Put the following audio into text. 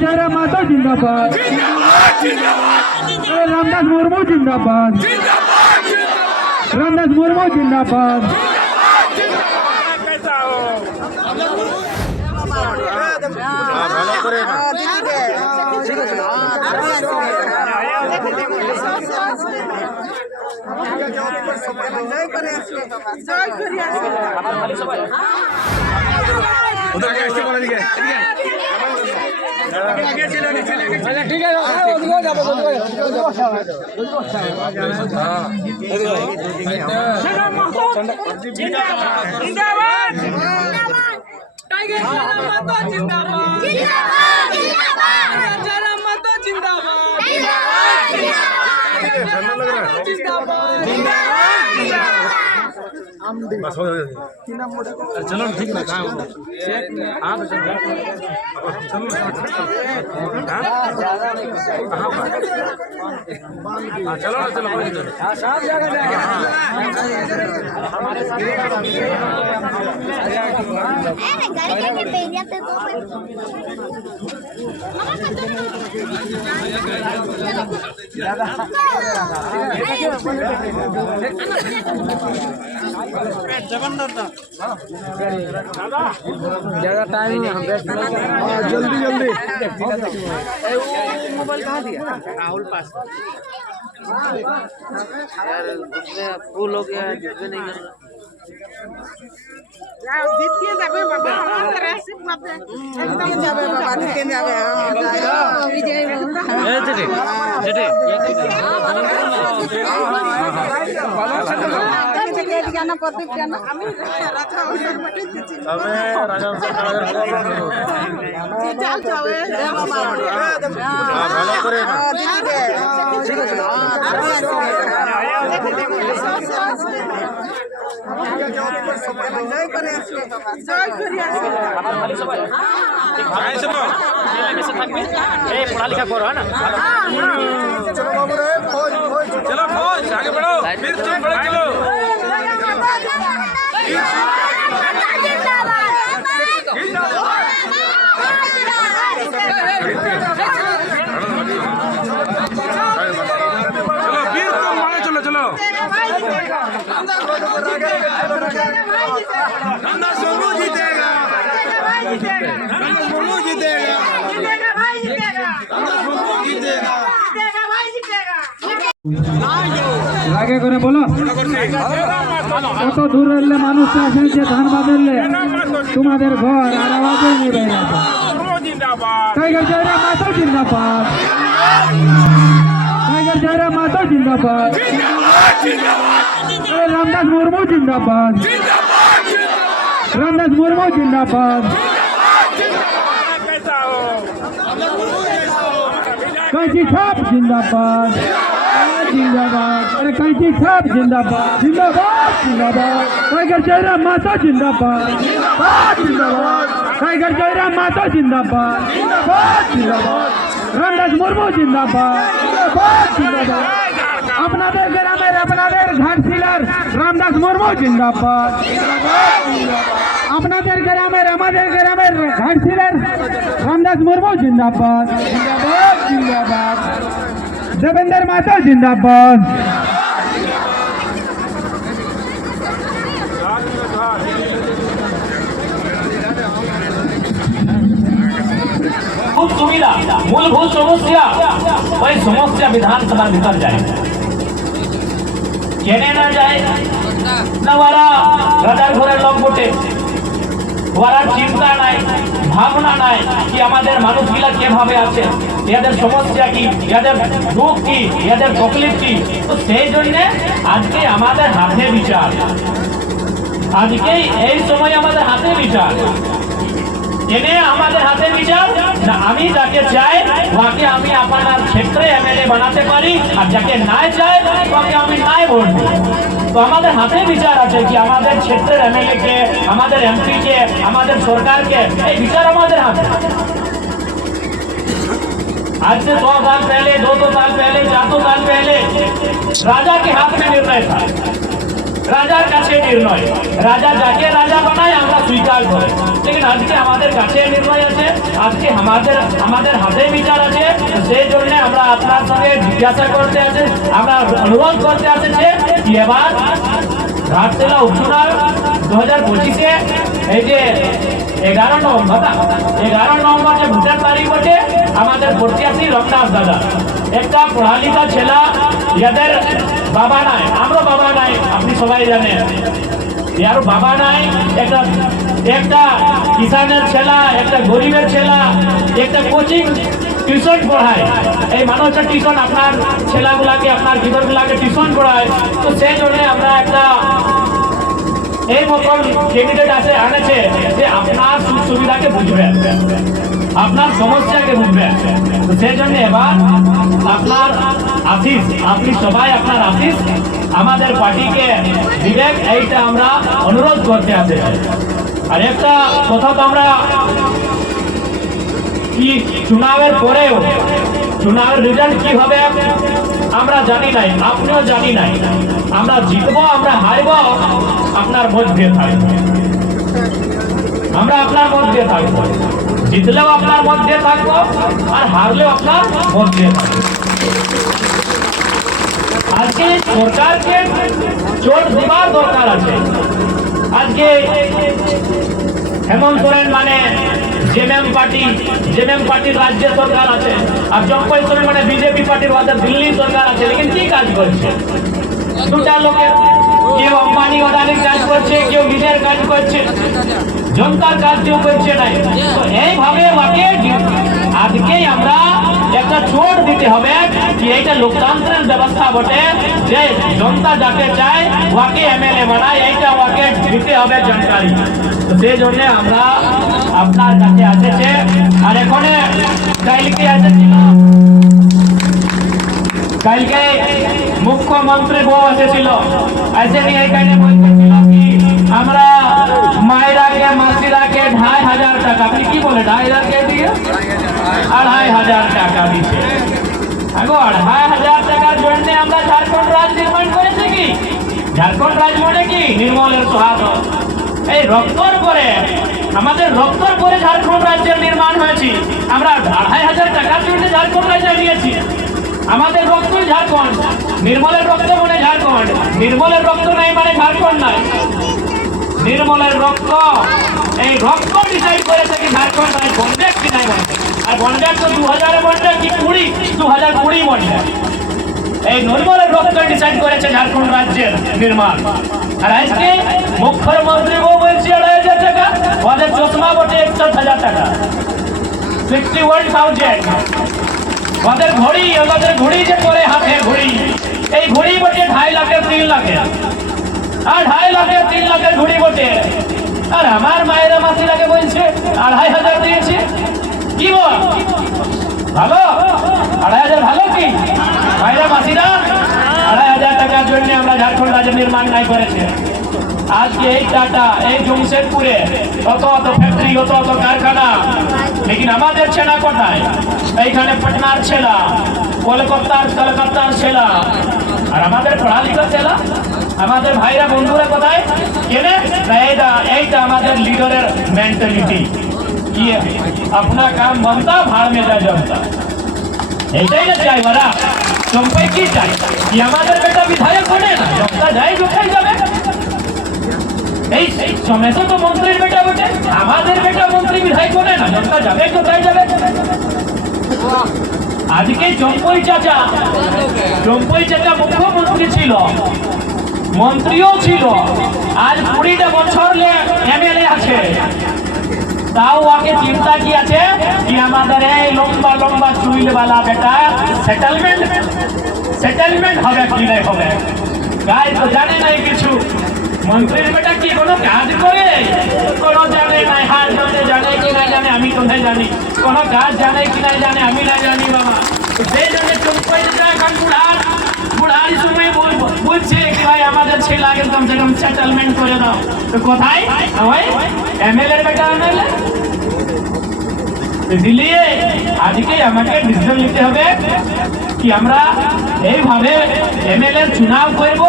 जयराम माता जिंदाबाद रामदास मुर्मू जिंदाबाद रामदास मुर्मू जिंदाबाद ठीक है चलो ठीक ना चलो चलो सब जगह ज्यादा टाइम नहीं हम जल्दी जल्दी मोबाइल कहाँ दिया राहुल पास यार उसमें फुल हो गया जिसमें नहीं कर जितने जाबे बाबा हमारे रेसिप बाबा एकदम जाबे बाबा जितने जाबे विजय ए जेटे जाना प्रदीप जाना আমি রাজা ওসর মতে দিছি তবে রাজা ওসর যাও যাও এ বাবা ভালো করে ঠিক আছে জয় করে আসলে জয় করে আসলে আইসো এসে থাকবে এই পড়ালেখা করো না চলো বাবু রে ফৌজ চলো ফৌজ আগে बढ़ो फिर तुम बड़े चलो चलो वीर तुम मारे चलो चलो नंदा सोनू जीतेगा नंदा सोनू जीतेगा भाई जीतेगा नंदा सोनू जीतेगा भाई जीतेगा आगे करे बोलो কত দূরের মানুষ আছে যে ধান বাঁধলে তোমাদের ঘর আর আওয়াজে নেবে টাইগার জয়রাম মাতা জিন্দাবাদ টাইগার জয়রাম মাতা জিন্দাবাদ রামদাস মুর্মু জিন্দাবাদ রামদাস মুর্মু জিন্দাবাদ कैची छाप जिंदाबाद जिंदाबाद अरे कैची छाप जिंदाबाद जिंदाबाद जिंदाबाद टाइगर जयराम माता जिंदाबाद जिंदाबाद टाइगर जयराम माता जिंदाबाद जिंदाबाद रामदास मुर्मू जिंदाबाद जिंदाबाद আপনাদের গ্রামের আপনাদের ঘাটশিলার রামদাস মুর্মু জিন্দাবাদ আপনাদের গ্রামের আমাদের গ্রামের ঘাটশিলার রামদাস মুর্মু জিন্দাবাদ জিন্দাবাদ জিন্দাবাদ দেবেন্দ্র মাতা জিন্দাবাদ सुविधा मूलभूत समस्या वही समस्या विधानसभा भीतर जाए केने ना जाए ना वाला राजार घरे लोक बोटे वाला चिंता নাই ভাবনা নাই কি আমাদের মানুষগুলা কিভাবে আছে এদের সমস্যা কি এদের দুঃখ কি এদের তকলিফ কি তো সেই জন্য আজকে আমাদের হাতে বিচার আজকে এই সময় আমাদের হাতে বিচার এনে আমাদের হাতে বিচার না আমি যাকে চাই ওকে আমি আপনার ক্ষেত্রে এমএলএ বানাতে পারি আর যাকে না চাই ওকে আমি নাই ভোট দেব তো আমাদের হাতে বিচার আছে কি আমাদের ক্ষেত্রের এমএলএ কে আমাদের এমপি কে আমাদের সরকারকে এই বিচার আমাদের হাতে आज से 100 साल पहले 200 साल पहले 400 साल पहले राजा के हाथ में निर्णय था রাজার কাছে নির্ণয়, রাজা যাকে রাজা বানায় আমরা স্বীকার করি। लेकिन আজকে আমাদের কাছে নির্ণয় আছে, আজকে আমাদের হাতে বিচার আছে। সেই জন্য আমরা আপনার সঙ্গে জিজ্ঞাসা করতে আছে, আমরা অনুরোধ করতে আছে যে এবার ঘাটশিলা উপচুনাव 2025-এ এই যে 11 নভেম্বর যে ভোটের তারিখ বটে, আমাদের প্রত্যাশী রমদাস দাদা একটা পড়ালিখা ছেলা, এদের বাবা নাই, আমরা বাবা নাই, আপনি সবাই জানেন यार बाबा নাই, একটা কিষানের ছেলা, একটা গরিবের ছেলা, একটা কোচিং টিউশন পড়ায়। এই মানুষের টিউশন আপনার ছেলাগুলাকে, আপনার বিদরগুলাকে টিউশন পড়ায়। তো সেই জন্য আমরা একটা এই মতন ক্যান্ডিডেট আনেছে যে আপনার সুখ সুবিধাকে বুঝবেন, আপনার সমস্যাকে বুঝবেন। তো সেই জন্য এবার আপনার আশিস, আপনি সবাই আপনার আশিস আমাদের পার্টিকে দিবেন, এইটা আমরা অনুরোধ করতে আছে। আর একটা কথা তো আমরা কি চুনাবের পরেও চুনাবের রেজাল্ট কি হবে আমরা জানি নাই, আপনিও জানি নাই। আমরা জিতবো, আমরা হারবো, আপনার মধ্যে থাকবো, আমরা আপনার মধ্যে থাকবো। জিতলেও আপনার মধ্যে থাকবো, আর হারলেও আপনার মধ্যে থাকবো। আজকে সরকারকে চোট দেওয়ার দরকার আছে। আজকে হেমন্ত সোরেন মানে জেএমএম পার্টির রাজ্য সরকার আছে, আর জম্পই সোরেন মানে বিজেপি পার্টির দিল্লি সরকার আছে। লেকিন কি কাজ করছে দুটা লোকের? কেউ আম্বানি আদানির কাজ করছে, কেউ নিজের কাজ করছে, জনতার কাজ কেউ করছে নাই। তো এইভাবে আজকেই আমরা একটা চোট দিতে হবে যে এইটা লোকতান্ত্রিক ব্যবস্থা বটে, যে জনতা যাকে চায় ওকে এমএলএ বানায়, এইটা ওকে দিতে হবে জানকারি। তো সেই জন্য আমরা আপনার কাছে আসেছে। আর এখানে কালকে মুখ্যমন্ত্রী বউ এসেছিল, এসে নিয়ে এখানে বলতেছিল কি আমরা মায়েরাকে মাসিরাকে 2500 টাকা, আপনি কি বলে 2500 কে দিয়ে 2500 টাকা দিচ্ছে। আগো 2500 টাকার জন্য আমরা ঝাড়খণ্ড রাজ্য নির্মাণ করেছি কি? ঝাড়খণ্ড রাজ্য মানে কি? নির্মলের সহায়ত, এই রক্তর করে, আমাদের রক্তর করে ঝাড়খণ্ড রাজ্যের নির্মাণ হয়েছে। আমরা 2500 টাকার জন্য ঝাড়খণ্ড রাজ্য নিয়েছি। আমাদের রক্তই ঝাড়খণ্ড, নির্মলের রক্ত মানে ঝাড়খণ্ড, নির্মলের রক্ত নাই মানে ঝাড়খণ্ড নাই। নির্মলের রক্ত, এই রক্ত ডিসাইড করেছে কি ঝাড়খণ্ড নাই বন্ডেড কি নাই বন্ডেড। আর বন্ডেড তো 2000 বন্ডেড কি 2020 বন্ডেড। এই নির্মলের রক্ত ডিসাইড করেছে ঝাড়খণ্ড রাজ্যের নির্মাণ। আর আজকে মুখ্যমন্ত্রী বউ বলছে 2500 টাকা, ওদের চশমা বটে 61,000 টাকা, 61,000। ওদের ঘড়ি যে পরে হাতে ঘড়ি, এই ঘড়ি বটে 2.5 লাখের 3 লাখের, আর 2.5 লাখের 3 লাখের ঘড়ি বটে। আর আমার মায়েরা মাসিরাকে বলছে 2500 দিয়েছে। কি বল ভালো? 2500 ভালো কি মায়েরা মাসিরা? 2500 টাকার জন্য আমরা ঝাড়খণ্ড রাজ্য নির্মাণ নাই করেছে। আজকে এই টাটা, এই জমশেদপুরে অত ফ্যাক্টরি, অত কারখানা, লেকিন আমাদের ছেলা কোথায়? এইখানে পাটনার ছেলা, কলকাতার ছেলা, আর আমাদের পড়ালিখা ছেলা, আমাদের ভাইরা বন্ধুরা কোথায়? কেনে এইটা আমাদের লিডারের মেন্টালিটি কি अपना काम बनता भाड़ में जा जमता, এইটাই না চাই ওরা। চম্পাই কি চাই? কি আমাদের বেটা বিধায়ক বনে না, জমতা যাই কোথায় যাবে? এই সমেত তো মন্ত্রীর বেটা বটে, আমাদের বেটা মন্ত্রী বিধায়ক বনে না, জমতা যাবে কোথায় যাবে? আজকে চম্পই চাচা মুখ্যমন্ত্রী ছিল, মন্ত্রীও ছিল, আজ 20টা বছর এমএলএ আছে। তাও ওকে চিন্তা কি আছে কি আমাদের এই লম্বা চুইলওয়ালা বেটা সেটেলমেন্ট হবে কি নাই হবে? গাই তো জানে নাই কিছু। মন্ত্রীর বেটা কি কোনো কাজ করে? কোনো জানে নাই। হাত ধরতে জানে কি না জানে আমি কোথায় জানি? কোনো কাজ জানে কি না জানে আমি না জানি বাবা। সেই জন্য চুম্পাই এখন বুড়ার সময় বলছে কি ভাই আমাদের ছেলে আগে কমসে কম সেটেলমেন্ট করে দাও। তো কোথায় ভাই এমএলএর বেটা এমএলএ দিল্লি? আজকে আমাকে ডিসিশন নিতে হবে কি আমরা এইভাবে এমএলএ চুনাव করব।